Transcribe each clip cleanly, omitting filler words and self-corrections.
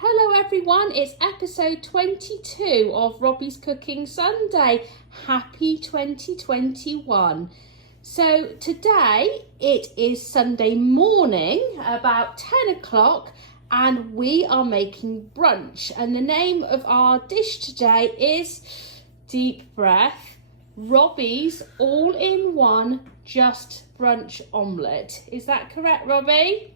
Hello everyone, it's episode 22 of Robbies Cooking Sunday. Happy 2021. So today it is Sunday morning, about 10 o'clock, and we are making brunch. And the name of our dish today is, deep breath, Robbies all-in-one just brunch omelette. Is that correct, Robbie?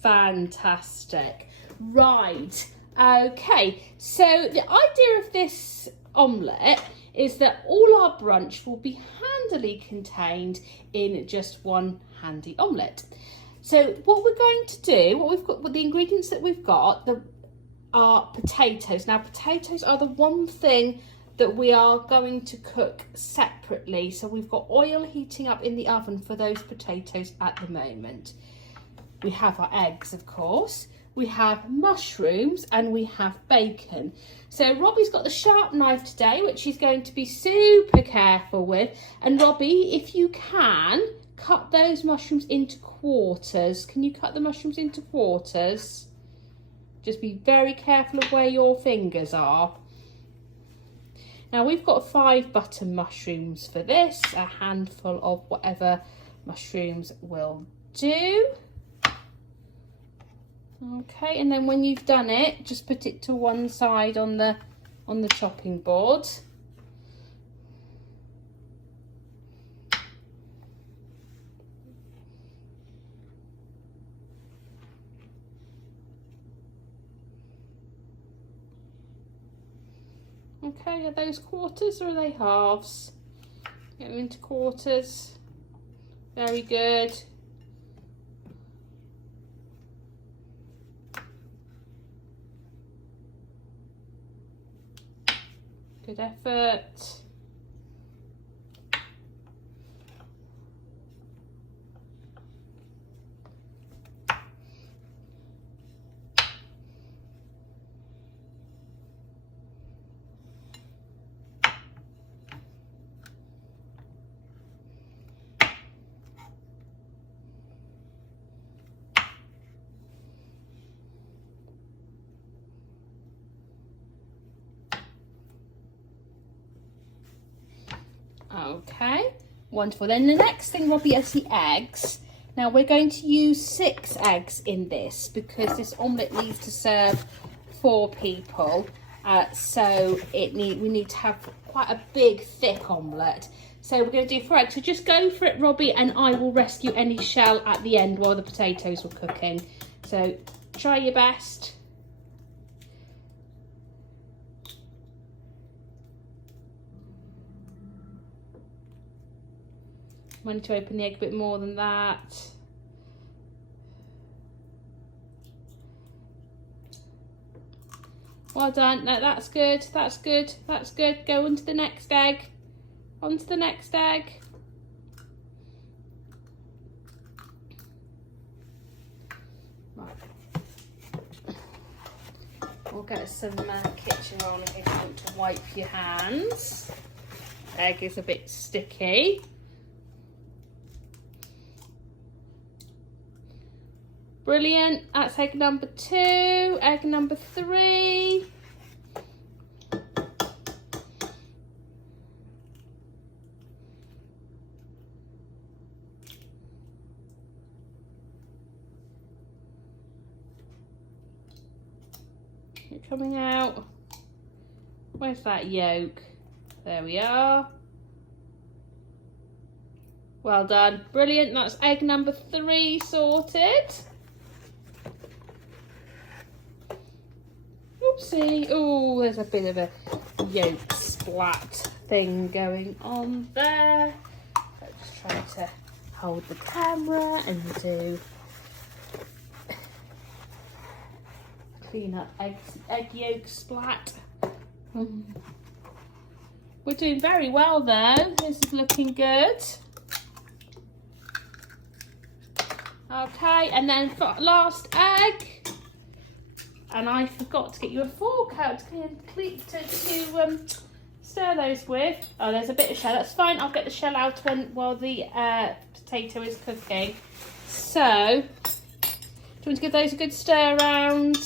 Fantastic. Right, okay, so the idea of this omelette is that all our brunch will be handily contained in just one handy omelette. So what we're going to do, what the ingredients that we've got are potatoes. Now potatoes are the one thing that we are going to cook separately, so we've got oil heating up in the oven for those potatoes at the moment. We have our eggs, of course, we have mushrooms, and we have bacon. So Robbie's got the sharp knife today, which he's going to be super careful with. And Robbie, if you can, cut those mushrooms into quarters. Can you cut the mushrooms into quarters? Just be very careful of where your fingers are. Now we've got 5 button mushrooms for this, a handful of whatever mushrooms will do. Okay, and then when you've done it, just put it to one side on the chopping board. Okay, are those quarters or are they halves? Get them into quarters. Very good. Good effort. Okay, wonderful. Then the next thing, Robbie, is the eggs. Now we're going to use 6 eggs in this because this omelette needs to serve 4 people. So we need to have quite a big, thick omelette. So we're going to do 4 eggs. So just go for it, Robbie, and I will rescue any shell at the end while the potatoes were cooking. So try your best. I need to open the egg a bit more than that. Well done. No, that's good. That's good. That's good. Go on to the next egg. On to the next egg. Right. We'll get some kitchen roll in case you want to wipe your hands. Egg is a bit sticky. Brilliant, that's egg number 2, egg number 3. You're coming out. Where's that yolk? There we are. Well done, brilliant, that's egg number 3 sorted. Oopsie, oh, there's a bit of a yolk splat thing going on there. I'm just trying to hold the camera and do clean up egg yolk splat. We're doing very well though, this is looking good. Okay, and then for last egg. And I forgot to get you a fork out to stir those with. Oh, there's a bit of shell. That's fine. I'll get the shell out while the potato is cooking. So you want to give those a good stir around?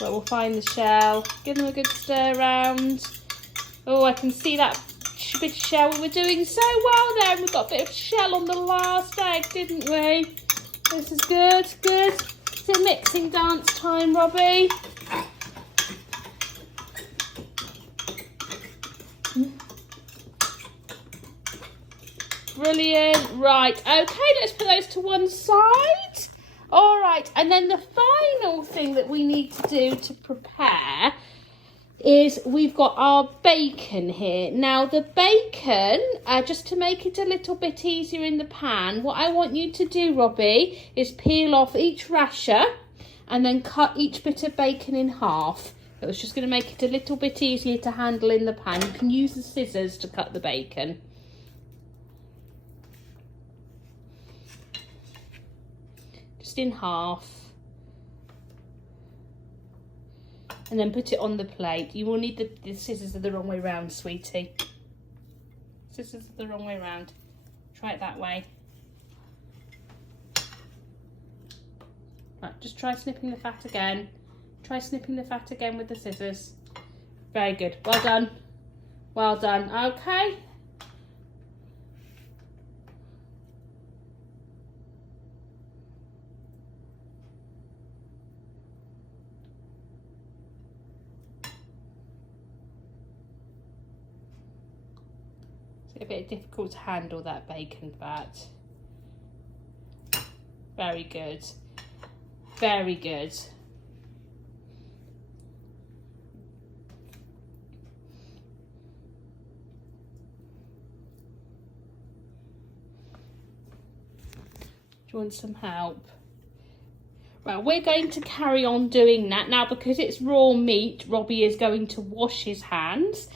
Well, we'll find the shell. Give them a good stir around. Oh, I can see that bit of shell. We were doing so well there, and we got a bit of shell on the last egg, didn't we? This is good, good. It's a mixing dance time, Robbie. Brilliant. Right, okay, let's put those to one side. All right, and then the final thing that we need to do to prepare is we've got our bacon here. Now the bacon, just to make it a little bit easier in the pan, what I want you to do, Robbie, is peel off each rasher and then cut each bit of bacon in half. It was just going to make it a little bit easier to handle in the pan. You can use the scissors to cut the bacon. Just in half. And then put it on the plate. You will need the scissors are the wrong way round, sweetie. Scissors are the wrong way round. Try it that way. Right, just try snipping the fat again. Try snipping the fat again with the scissors. Very good. Well done. Well done. Okay. A bit difficult to handle that bacon fat. Very good. Very good. Do you want some help? Right, we're going to carry on doing that. Now, because it's raw meat, Robbie is going to wash his hands.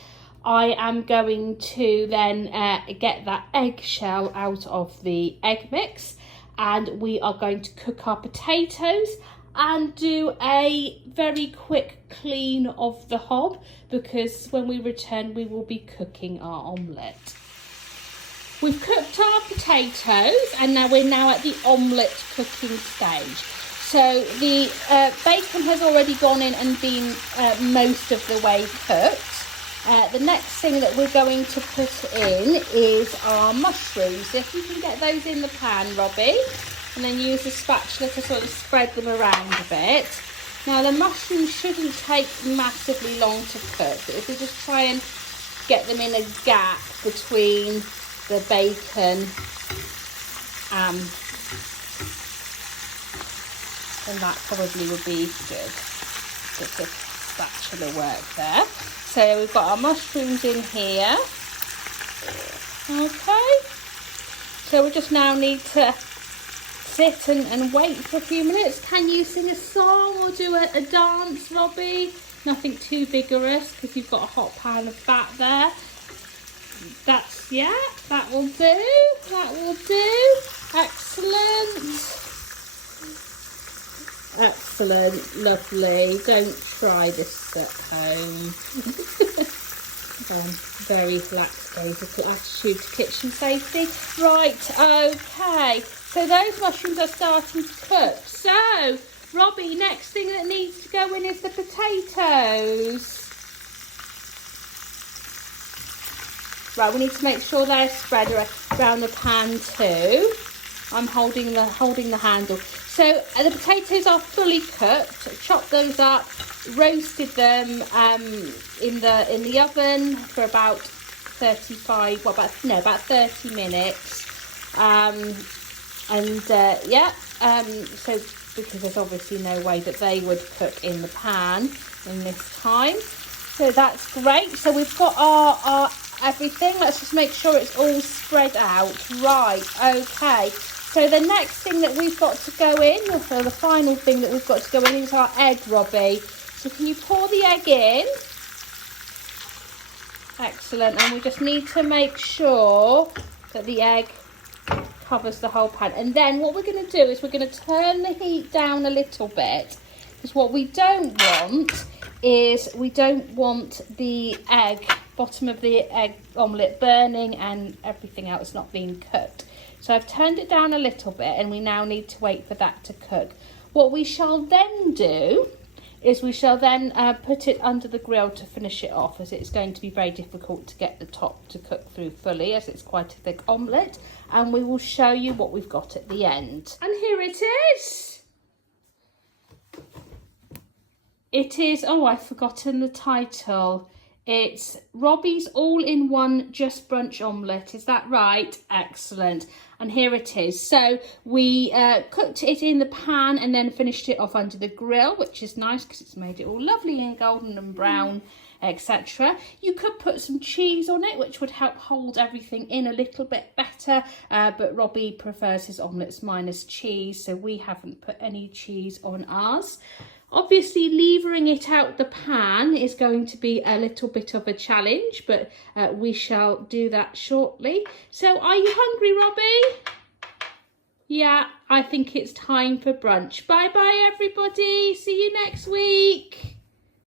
I am going to then get that eggshell out of the egg mix, and we are going to cook our potatoes and do a very quick clean of the hob, because when we return we will be cooking our omelette. We've cooked our potatoes and now we're at the omelette cooking stage. So the bacon has already gone in and been most of the way cooked. The next thing that we're going to put in is our mushrooms. If you can get those in the pan, Robbie, and then use a spatula to sort of spread them around a bit. Now the mushrooms shouldn't take massively long to cook. If we just try and get them in a gap between the bacon then that probably would be good. Just a spatula work there. So we've got our mushrooms in here. Okay. So we just now need to sit and wait for a few minutes. Can you sing a song or do a dance, Robbie? Nothing too vigorous because you've got a hot pan of fat there. That's, yeah, that will do. That will do. Excellent. Excellent, lovely. Don't try this at home. Very lackadaisical attitude to kitchen safety. Right, okay. So those mushrooms are starting to cook. So, Robbie, next thing that needs to go in is the potatoes. Right, we need to make sure they're spread around the pan too. I'm holding the handle. So the potatoes are fully cooked. Chopped those up, roasted them in the oven for about 30 minutes. So because there's obviously no way that they would cook in the pan in this time. So that's great. So we've got our everything. Let's just make sure it's all spread out. Right, okay. So the next thing that we've got to go in, or so the final thing that we've got to go in is our egg, Robbie. So can you pour the egg in? Excellent. And we just need to make sure that the egg covers the whole pan. And then what we're going to do is we're going to turn the heat down a little bit, because what we don't want is the bottom of the egg omelette burning and everything else not being cooked. So I've turned it down a little bit and we now need to wait for that to cook. What we shall then do is we shall then put it under the grill to finish it off, as it's going to be very difficult to get the top to cook through fully, as it's quite a thick omelette, and we will show you what we've got at the end. And here it is. It is, oh, I've forgotten the title. It's Robbies All-in-One Just Brunch Omelette. Is that right? Excellent. And here it is. So we cooked it in the pan and then finished it off under the grill, which is nice because it's made it all lovely and golden and brown, etc. You could put some cheese on it, which would help hold everything in a little bit better. But Robbie prefers his omelettes minus cheese, so we haven't put any cheese on ours. Obviously, levering it out the pan is going to be a little bit of a challenge, but we shall do that shortly. So, are you hungry, Robbie? Yeah, I think it's time for brunch. Bye-bye, everybody. See you next week.